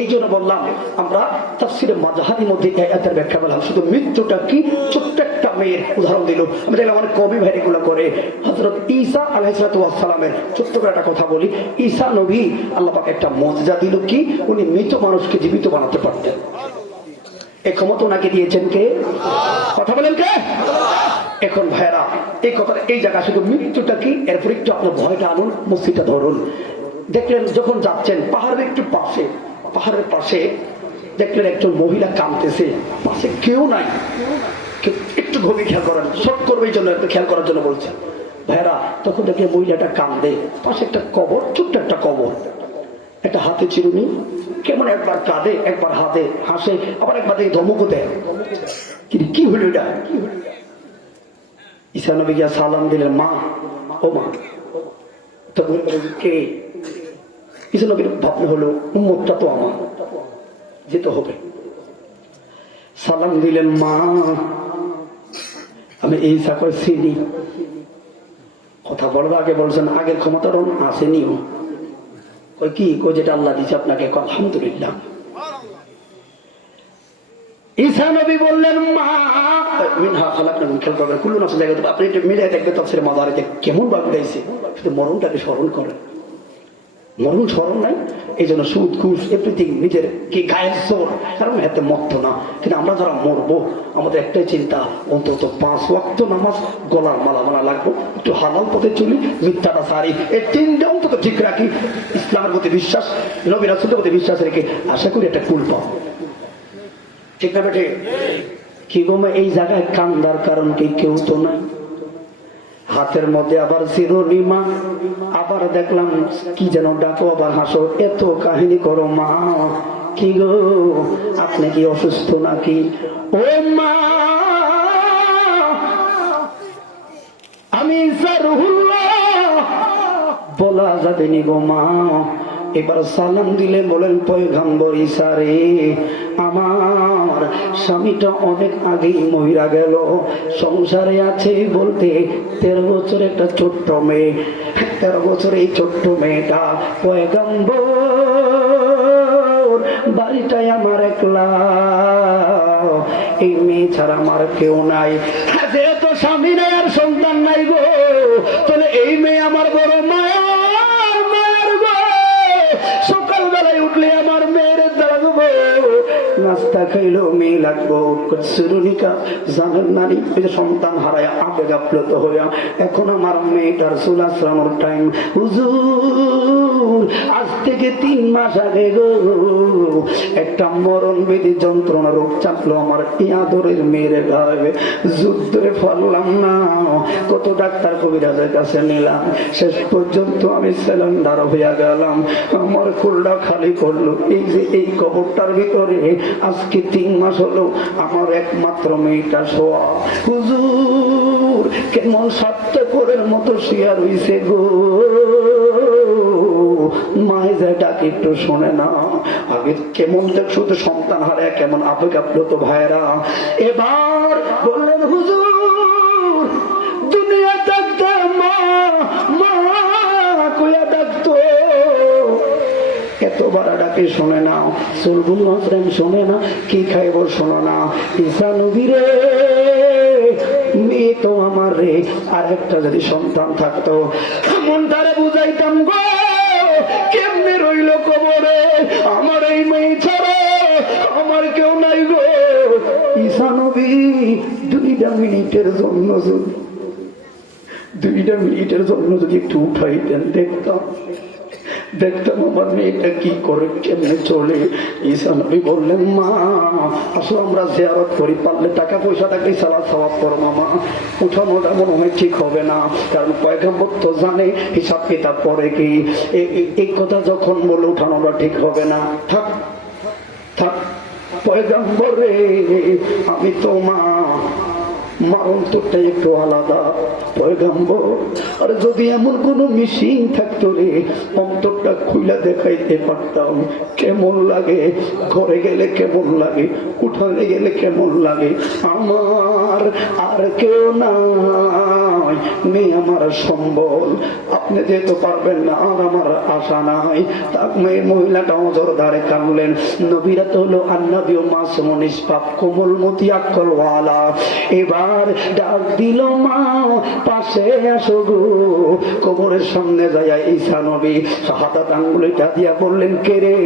এই জন্য বললাম আমরা তাফসীরে মাযহারির মধ্যে এই আয়াতের ব্যাখ্যা বললাম। শুধু মৃত্যুটা কি ছোট্ট একটা মেয়ের উদাহরণ দিল। আমি দেখলাম অনেক কবি ভাই এগুলো করে। হযরত ঈসা আলাইহিস সালামের ছোট্ট করে একটা কথা বলি। ঈসা নবী আল্লাহ পাক একটা মুজিজা দিল কি, উনি মৃত মানুষকে জীবিত বানাতে পারতেন। এই ক্ষমতা ওনাকে দিয়েছেন কে? কথা বলেন কে? এখন ভাইরা এই কথা এই জায়গা শুধু মৃত্যুটা কি, এরপর একটু আপনার ভয়টা আনুন, মসজিদটা ধরুন। দেখলেন যখন যাচ্ছেন পাহাড়ের একটু পাশে, পাহাড়ের পাশে দেখলেন একজন মহিলা কাঁদতেছে, পাশে কেউ নাই। একটু গভীর খেয়াল করেন, শর্ট করবে এই জন্য একটু খেয়াল করার জন্য বলছেন ভাইরা। তখন দেখলে মহিলাটা কাঁদে, পাশে একটা কবর, ছোট্ট একটা কবর, একটা হাতে চিরুনি, কেমন একবার কাঁদে একবার হাতে হাসে, আবার একবার দেখে ধমকও দেয়। কি হলো এটা? ঈসা নবী গিয়া সালাম দিলেন, মা, ও মা। তখন কে? ঈসা নবীর ভাবনা হলো উম্মতটা তো আমার, যেতে হবে। সালাম দিলেন, মা আমি ঈসা কয় চিনি। কথা বলার আগে বলছেন আগের ক্ষমতার আসেনিও। কই কি? কই যেটা আল্লাহ দিয়েছে আপনাকে। আলহামদুলিল্লাহ। ঈসা নবী বললেন, মা মিনহা খালাকনাকুম, খেয়াল করবেন কুল্লু নাফসিন যায়গাতুল, আপনি এটা মিলে দেখবেন তাফসীরে মাদারিতে কেমন ভাবে গাইছে। শুধু মরণটাকে স্মরণ করেন, মরণ স্মরণ নাই। এই জন্য সুদ ঘুষ এভরিথিং নিজের কি গায়ের জোর, কারণ এতে মত্ত না। কিন্তু আমরা যারা মরবো আমাদের একটাই চিন্তা, অন্তত 5 ওয়াক্ত নামাজ, গলার মালা লাগবো, একটু হালাল পথে চলি, মিথ্যাটা সারি, এই 3টা অন্তত ঠিক রাখি। ইসলামের প্রতি বিশ্বাস, নবী রাসূলের প্রতি বিশ্বাস রেখে আশা করি একটা কুল পাবো। ঠিক না বেঠে? কি গোমা এই জায়গায় কান্দার কারণ কি? কেউ তো নাই। হাতের মধ্যে আবার চিরুনিমা, আবার দেখলাম কি যেন ডাকো, আবার হাসো, এত কাহিনী করো। মা কি গো, আপনি কি অসুস্থ নাকি? ও মা, আমি ঈসা রুহুল্লাহ, বলা যাবে নি গো মা। এবার সালাম দিলে বলেন, পয়গম্বর ঈসা রে, আমার স্বামীটা অনেক আগেই মহিলা গেল, সংসারে আছে বলতে 13 বছর একটা ছোট্ট মেয়ে। 13 বছর এই ছোট্ট মেয়েটা, পয়গম্বর বাড়িটাই আমার একলা, এই মেয়ে ছাড়া আমার কেউ নাই। যেহেতু স্বামী নাই আর সন্তান নাই গো, তাহলে এই মেয়ে আমার বড় মায়া। সকালবেলায় উঠলে আমার মেয়ের দাঁড়াবো, নাস্তা খাইলেও মেয়ে লাগবো। সুরুনিকা জানেন নারী ওই যে সন্তান হারায় আবেগ আপ্লুত হইয়া, এখন আমার মেয়েটার চুল আশ্রানোর টাইম। হুজুর আজ থেকে 3 মাস আগে গো একটা মরণ বেদি যন্ত্রণা রোগ চাপলো আমার এই আদরের মেয়ের গায়ে। যুদ্ধে পারলাম না, কত ডাক্তার কবিরাজের কাছে নিলাম, শেষ পর্যন্ত আমি সিলিন্ডার হইয়া গেলাম। আমার কুলটা খালি করলো। এই যে এই কবরটার ভিতরে আজকে 3 মাস হলো আমার একমাত্র মেয়েটা শোয়া। হুজুর কেমন স্বার্থপরের মতো শুয়া রইছে গো, মায়ে যায় ডাকে একটু শোনে না। আগে কেমন দেখ শুধু সন্তান হারায় কেমন আবেগ আপ্লুত ভাইরা। এবার বললেন, হুজুর দুনিয়া ডাকতে মা মা কইয়া ডাকতো, এতবার ডাকে শোনে না, চুলগুলো প্রেম শোনে না, কি খাইব শোনো না। ঈসা নবী রে, মেয়ে তো আমার রে, আর একটা যদি সন্তান থাকতো মনটারে বুঝাইতাম গো, কেমনে রইল কবরে আমার এই মেয়ে ছাড়া, আমার কেউ নাই গো। ঈসা নবী 2 মিনিটের জন্য যদি একটু উঠাইতেন, দেখতাম আমার মেয়েটা কি করে, কেমনে চলে। ঈসা নবী বললেন, মা আসলে আমরা জিয়ারত করি, পারলে টাকা পয়সা থাকলে সালাত সওয়াব করো মামা, উঠানোটা মনে হয় ঠিক হবে না, কারণ পয়গম্বর তো জানে হিসাব কিতাব করে কি। এই কথা যখন বলে উঠানোটা ঠিক হবে না, থাক থাক পয়গম্বরে, আমি তো মা, মা অন্তরটা একটু আলাদা পয়গম্বর। আর যদি এমন কোন মেশিন থাকতো রে, অন্তরটা খুইলা দেখাইতে পারতাম কেমন লাগে, ঘরে গেলে কেমন লাগে, উঠানে গেলে কেমন লাগে। আমার আমার আর কেউ নাই, মেয়ে আমার সম্বল, আপনি যেহেতু পারবেন না আর আমার আশা নাই। মেয়ে মহিলাটা অজর ধারে কানলেন। নবীরা তো হলো আন্নাবী মাসুম নিষ্পাপ কোমলমতি আকলওয়ালা। এবার ডাক দিল, মা পাশে আসো গো। কোমরের সামনে যায় ঈসা নবী শাহাদাত আঙ্গুলটা দিয়া বললেন, কে রে?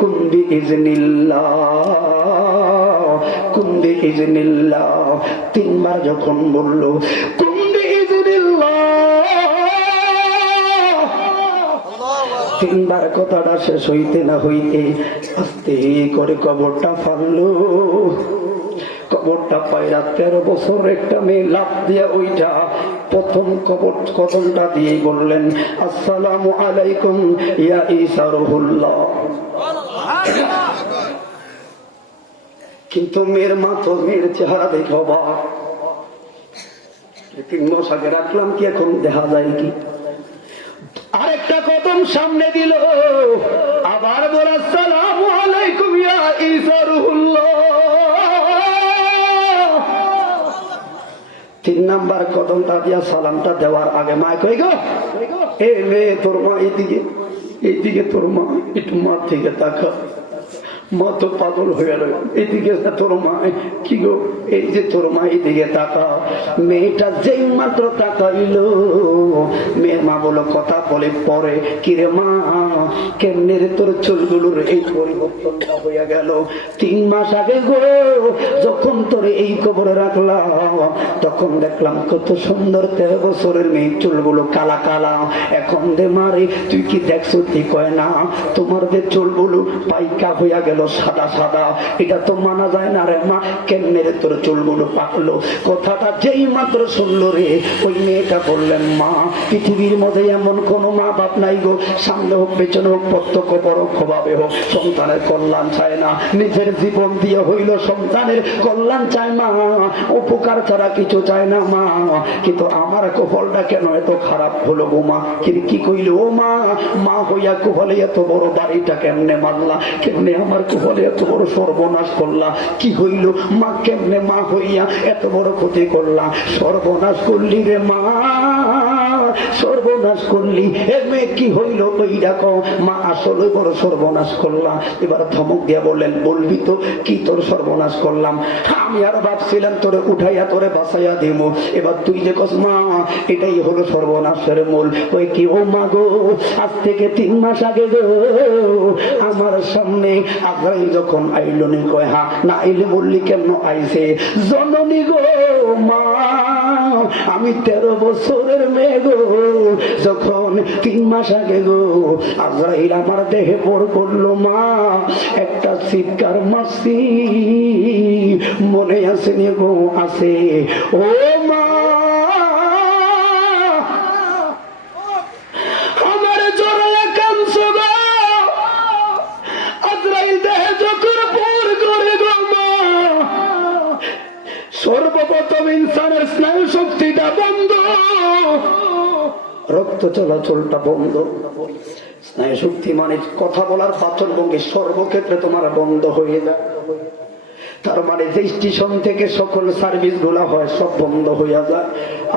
কুন্দি ইজনিল্লাহ, কুন্দি ইজনিল্লাহ। তিনবার যখন বলল কুন্দি ইজনিল্লাহ, তিনবার কথাটা শেষ হইতে না হইতে আস্তে করে কবরটা ফাললো। কবরটা পায়রা 13 বছর একটা মেয়ে লাফ দিয়া ওইটা প্রথম কবর কদমটা দিয়ে বললেন, আসসালামু আলাইকুম ইয়া ঈসা রুহুল্লাহ। কিন্তু মেয়ের মা তো মেয়ের চেহারা দেখে অবাক। 3 মাস আগে রাখলাম কি এখন দেখা যায় কি? আরেকটা কদম সামনে দিল, আবার বল আসসালামু আলাইকুম ইয়া ঈসা রুহুল্লাহ। 3 নাম্বার কদমটা দিয়া সালামটা দেওয়ার আগে মা কই গো, এ মেয়ে তোর মা এইদিকে, এইদিকে তোর মা, একটু মা থেকে তাকা। মা তো পাগল হয়ে গেল, এইদিকে তোর মা, কি গো এই যে তোর মা, এইদিকে তাকা। মেয়েটা যেই মাত্র তাকাইল, মেয়ের মা বলো কথা বলে পরে, কিরে মা কেমনে রে তোর চুলগুলোর এই পরিবর্তনটা হইয়া গেল? 3 মাস আগে গো যখন তোর এই কবরে রাখলাম তখন দেখলাম কত সুন্দর 13 বছরের মেয়ে, চুলগুলো কালা কালা। এখন দে মারে তুই কি দেখছো? তুই কয় না, তোমার যে চুলগুলো পাইকা হইয়া গেল সাদা সাদা, এটা তো মানা যায় না রে মা। কেমনে রে তোর চুলগুলো পাকলো? কথাটা যেই মাত্র শুনলো রে ওই মেয়েটা বললেন, মা পৃথিবীর মধ্যে এমন কোন মা বাপ নাই গো, সামনে হোক পেছনে হোক প্রত্যক্ষ পরোক্ষ ভাবে হোক সন্তানের কল্যাণ চায় না, নিজের জীবন দিয়ে হইল সন্তানের কল্যাণ চায় মা, উপকার ছাড়া কিছু চায় না মা। কিন্তু আমার কপালটা কেন এত খারাপ হলো গো মা? কি কইল ও মা? মা হইয়া কপালে এত বড় বাড়িটা কেমনে মারলা? কেমনে আমার কপালে এত বড় সর্বনাশ করলা? কি হইল মা? কেমনে মা হইয়া এত বড় ক্ষতি করলা? সর্বনাশ করলি রে মা, সর্বনাশ করলি। এ মেয়ে কি হইল ওই দেখো মা, আসলে বড় সর্বনাশ করলাম। এবার ধমক দিয়া বললেন, বলবি তো কি তোর সর্বনাশ করলাম? আমি আর ভাবছিলাম তোরে উঠাইয়া তোরে বাঁচাইয়া দিব, এবার তুই যে কস মা এটাই হলো সর্বনাশের মূল। ওই কি ও মা গো, আজ থেকে 3 মাস আগে গো আমার সামনে আজরাইল যখন আইল নি, কয় হা না আইলে বললি কেন আইছে? জননী গো মা, আমি 13 বছরের মেয়ে গো, যখন 3 মাস আগে গো আজরাইল আমার দেহে পর করলো মা, একটা চিৎকার মারছি, মনে আছে নি গো? আছে। ও মা আমার জোরে কাঁদছো গো, আজরাইল দেহে যখন পর করে গো মা, সর্বপ্রথম ইনসানের স্নায়ু শক্তিটা বন্ধ, রক্ত চলাচলটা বন্ধ। স্নায়ু শক্তি মানে কথা বলার পাচন ভঙ্গি সর্বক্ষেত্রে তোমার বন্ধ হয়ে যায়। তার মানে যে স্টেশন থেকে সকল সার্ভিস গুলা হয় সব বন্ধ হইয়া যায়।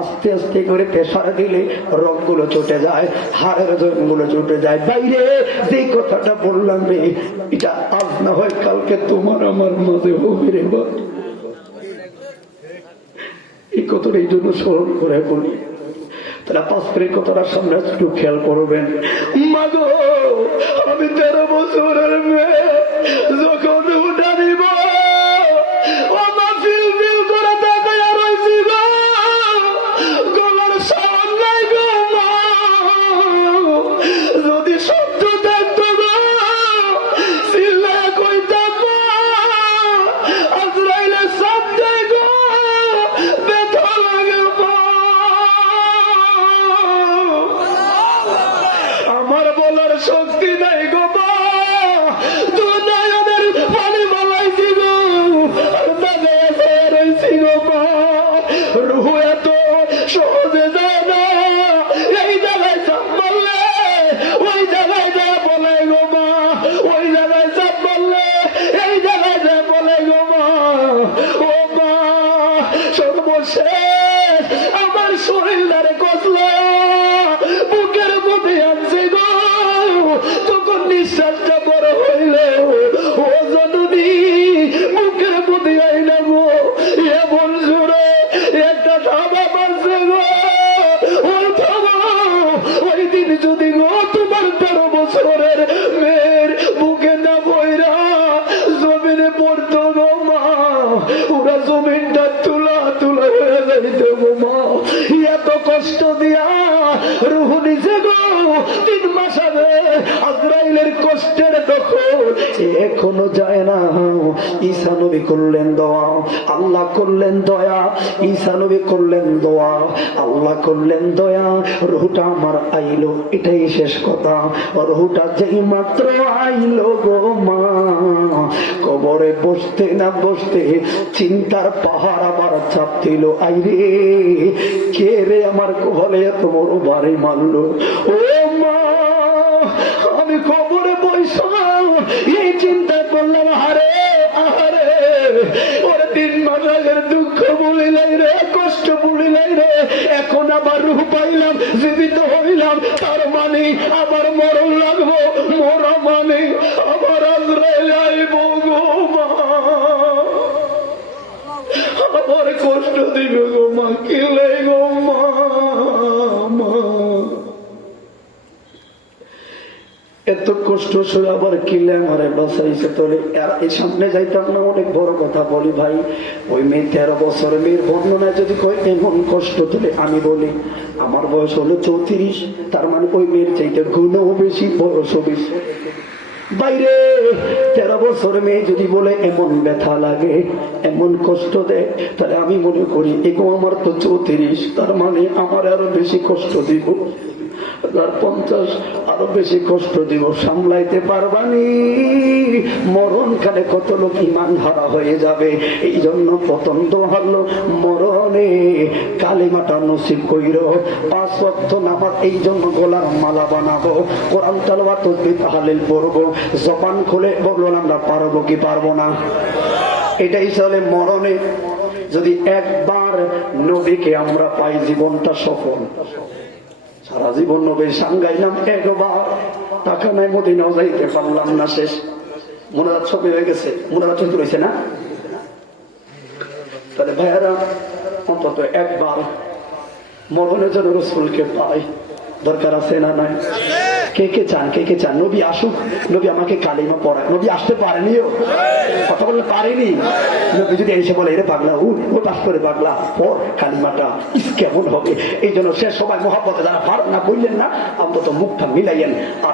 আস্তে আস্তে করে প্রেসার দিলে রোগগুলো চটে যায়, হাড়ের জোরগুলো চটে যায়। বাইরে যে কথাটা বললাম রে, এটা আজ না হয় কালকে তোমার আমার মাঝে হবে রে বা, এই কথাটা এই জন্য স্মরণ করে বলি। তাহলে 5 মিনিট কথাটার সামনে একটু খেয়াল করবেন। মাগো আমি 13 বছরের মেয়ে, যখন উঠা দিব শক্তি নাই গো মা, দুনিয়ার কষ্ট দিয়া রুহ নিজে গো 3 মাস আগে আজরাইলের কষ্টের দখল এখনো যায় না। ঈসা নবী করলেন দোয়া, আল্লাহ করলেন দয়া, ঈসা নবী করলেন দোয়া, আল্লাহ করলেন দয়া, রুহটা আমার আইলো। এটাই শেষ কথা। রুহটা যেই মাত্র আইলো গো মা, কবরে বসতে না বসতে চিন্তার পাহাড় আবার চাপ দিল। আইরে কে রে আমার কবরে এত বড় বাড়ি মারলো। ও মা, আমি কবরে বসলাম, এই চিন্তা করলাম, আরে আরে ওরে 3 মাস আগের দুঃখ বলি নাই রে, কষ্ট বলি নাই রে, এখন আবার রূপ পাইলাম, জীবিত হইলাম, তার মানে আবার মরণ লাগবো, মরা মানে আবার আজরাইল আইব গো মা, আবার কষ্ট দিবে গো মা, কিলে গো মা। এত কষ্ট সরে আবার কিলে আমারে বাঁচাইছে, তোলে এই সামনে যাইতাম না। অনেক বড় কথা বলি ভাই, ওই মেয়ে 13 বছরের মেয়ের বর্ণনায় যদি কয় এমন কষ্ট, তোলে আমি বলি আমার বয়স হলো 34, তার মানে ওই মেয়ের চাইতে গুণও বেশি, বয়সও বেশি। বাইরে 13 বছর মেয়ে যদি বলে এমন ব্যথা লাগে, এমন কষ্ট দেয়, তাহলে আমি মনে করি এগো আমার তো 34, তার মানে আমার আরো বেশি কষ্ট দিব, 50 আরো বেশি কষ্ট দিব, সামলাইতে পারবানি। মরণ কালে কত লোক ইমান হারা হয়ে যাবে। এই জন্য প্রথম দোয়া হলো মরণে কালিমাটা নসিব কইর, 5 ওয়াক্ত নামাজ এই জন্য গলার মালা বানাবো, কোরআন তেলাওয়াত তাসবিহ তাহলিল পড়বো, জবান খুলে বলুন আমরা পারবো কি পারবো না। এটাই চলে মরণে যদি একবার নবীকে আমরা পাই, জীবনটা সফল। সারা জীবন নবীর সাঙ্গাইলাম, একবার টাকা নাই মদিনাও যাইতে পারলাম না, শেষ। মোনাজাত ছবি হয়ে গেছে, মোনাজাত চলতে রয়েছে না। তাহলে ভাইয়ারা অন্তত একবার মরণের জন্য রসুলকে পাই, দরকার আছে না নাই? কে কে চান, কে কে চান নবী আসুক, নবী আমাকে কালিমা পড়ায়? নবী আসতে পারেনিও, কথা বললে পারেনি। নবী যদি এসে বলে এরে পাগলা, ও পাস করে পাগলা পর কালিমাটা, ইস কেমন হবে। এই জন্য সে সবাই মহব্বতে যারা পারেন না বললেন না, অন্তত মুখটা মিলাইয়েন। আর